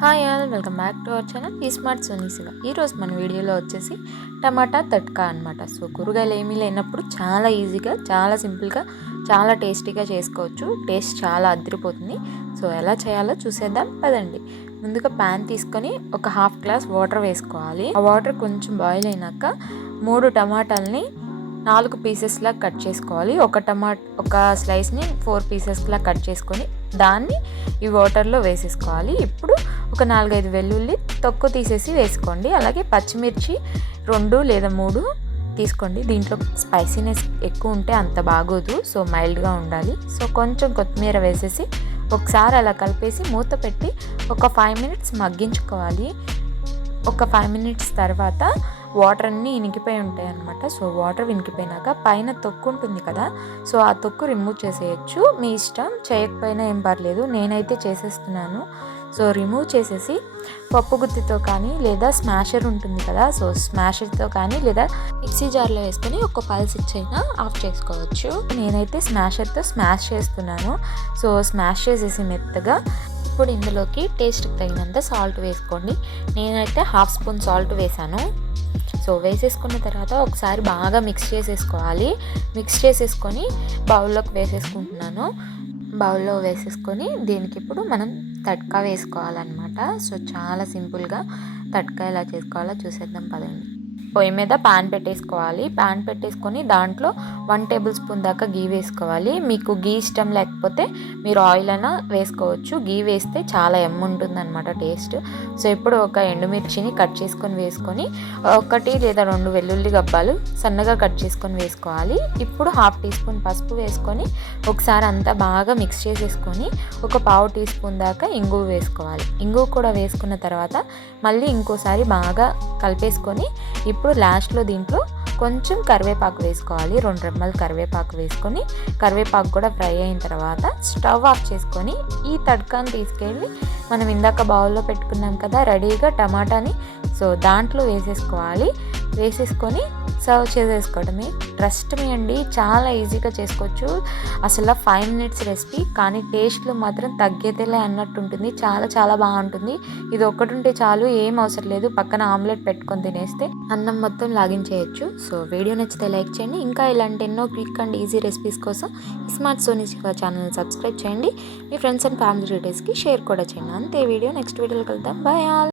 Hi all welcome back to our channel. ఈ smart Soni Shiva. ఈరోజు మన వీడియోలో వచ్చేసి టమాటా తట్కా అనమాట సో కూరగాయలు ఏమీ లేనప్పుడు చాలా ఈజీగా చాలా సింపుల్గా చాలా టేస్టీగా చేసుకోవచ్చు. టేస్ట్ చాలా అదిరిపోతుంది సో ఎలా చేయాలో చూసేద్దాం. పదండి. ముందుగా ప్యాన్ తీసుకొని ఒక హాఫ్ గ్లాస్ వాటర్ వేసుకోవాలి. ఆ వాటర్ కొంచెం బాయిల్ అయినాక మూడు టమాటాలని నాలుగు పీసెస్లా కట్ చేసుకోవాలి. ఒక టమాట్ ఒక స్లైస్ని ఫోర్ పీసెస్లా కట్ చేసుకొని దాన్ని ఈ వాటర్లో వేసేసుకోవాలి. ఇప్పుడు ఒక నాలుగైదు వెల్లుల్లి తొక్కు తీసేసి వేసుకోండి. అలాగే పచ్చిమిర్చి రెండు లేదా మూడు తీసుకోండి. దీంట్లో స్పైసీనెస్ ఎక్కువ ఉంటే అంత బాగోదు. సో మైల్డ్గా ఉండాలి. సో కొంచెం కొత్తిమీర వేసేసి ఒకసారి అలా కలిపేసి మూత పెట్టి ఒక ఫైవ్ మినిట్స్ మగ్గించుకోవాలి. ఒక ఫైవ్ మినిట్స్ తర్వాత వాటర్ అన్నీ ఇనికిపోయి ఉంటాయి అనమాట సో వాటర్ వినికిపోయినాక పైన తొక్కు ఉంటుంది కదా సో ఆ తొక్కు రిమూవ్ చేసేయచ్చు. మీ ఇష్టం. చేయకపోయినా ఏం పర్లేదు. నేనైతే చేసేస్తున్నాను. సో రిమూవ్ చేసేసి పప్పు గుత్తితో కానీ లేదా స్మాషర్ ఉంటుంది కదా సో స్మాషర్తో కానీ లేదా మిక్సీ జార్లో వేసుకొని ఒక పల్స్ ఇచ్చైనా ఆఫ్ చేసుకోవచ్చు. నేనైతే స్మాషర్తో స్మాష్ చేస్తున్నాను. సో స్మాష్ చేసేసి మెత్తగా ఇప్పుడు ఇందులోకి టేస్ట్కి తగినంత సాల్ట్ వేసుకోండి. నేనైతే హాఫ్ స్పూన్ సాల్ట్ వేసాను. సో వేసేసుకున్న తర్వాత ఒకసారి బాగా మిక్స్ చేసేసుకోవాలి. మిక్స్ చేసేసుకొని బౌల్లోకి వేసేసుకుంటున్నాను. బౌల్లో వేసేసుకొని దీనికి ఇప్పుడు మనం తట్కా వేసుకోవాలన్నమాట. సో చాలా సింపుల్గా తట్కా ఎలా చేసుకోవాలో చూసేద్దాం పదండి. పొయ్యి మీద పాన్ పెట్టేసుకోవాలి. పాన్ పెట్టేసుకొని దాంట్లో వన్ టేబుల్ స్పూన్ దాకా గీ వేసుకోవాలి. మీకు గీ ఇష్టం లేకపోతే మీరు ఆయిల్ అయినా వేసుకోవచ్చు. గీ వేస్తే చాలా ఎమ్ ఉంటుంది అనమాట టేస్ట్ సో ఇప్పుడు ఒక ఎండుమిర్చిని కట్ చేసుకొని వేసుకొని ఒకటి లేదా రెండు వెల్లుల్లి గబ్బాలు సన్నగా కట్ చేసుకొని వేసుకోవాలి. ఇప్పుడు హాఫ్ టీ స్పూన్ పసుపు వేసుకొని ఒకసారి అంతా బాగా మిక్స్ చేసేసుకొని ఒక పావు టీ స్పూన్ దాకా ఇంగువ వేసుకోవాలి. ఇంగువ కూడా వేసుకున్న తర్వాత మళ్ళీ ఇంకోసారి బాగా కలిపేసుకొని ఇప్పుడు లాస్ట్లో దీంట్లో కొంచెం కరివేపాకు వేసుకోవాలి. రెండు రెమ్మలు కరివేపాకు వేసుకొని కరివేపాకు కూడా ఫ్రై అయిన తర్వాత స్టవ్ ఆఫ్ చేసుకొని ఈ తడకాన్ని తీసుకెళ్ళి మనం ఇందాక బౌల్లో పెట్టుకున్నాం కదా రెడీగా టమాటాని. సో దాంట్లో వేసేసుకోవాలి. వేసేసుకొని సర్వ్ చేసేసుకోవడమే. ట్రస్ట్ మీ అండి చాలా ఈజీగా చేసుకోవచ్చు. అసలు ఫైవ్ మినిట్స్ రెసిపీ కానీ టేస్ట్లో మాత్రం తగ్గేదేలే అన్నట్టు ఉంటుంది చాలా చాలా బాగుంటుంది. ఇది ఒక్కటి ఉంటే చాలు ఏం అవసరం లేదు. పక్కన ఆమ్లెట్ పెట్టుకొని తినేస్తే అన్నం మొత్తం లాగించేయచ్చు. సో వీడియో నచ్చితే లైక్ చేయండి. ఇంకా ఇలాంటి ఎన్నో క్విక్ అండ్ ఈజీ రెసిపీస్ కోసం స్మార్ట్ సోనీ ఛానల్ని సబ్స్క్రైబ్ చేయండి. మీ ఫ్రెండ్స్ అండ్ ఫ్యామిలీ రిలేటివ్స్కి షేర్ కూడా చేయండి. అంతే వీడియో నెక్స్ట్ వీడియోకి వెళ్తాం బాయ్ ఆల్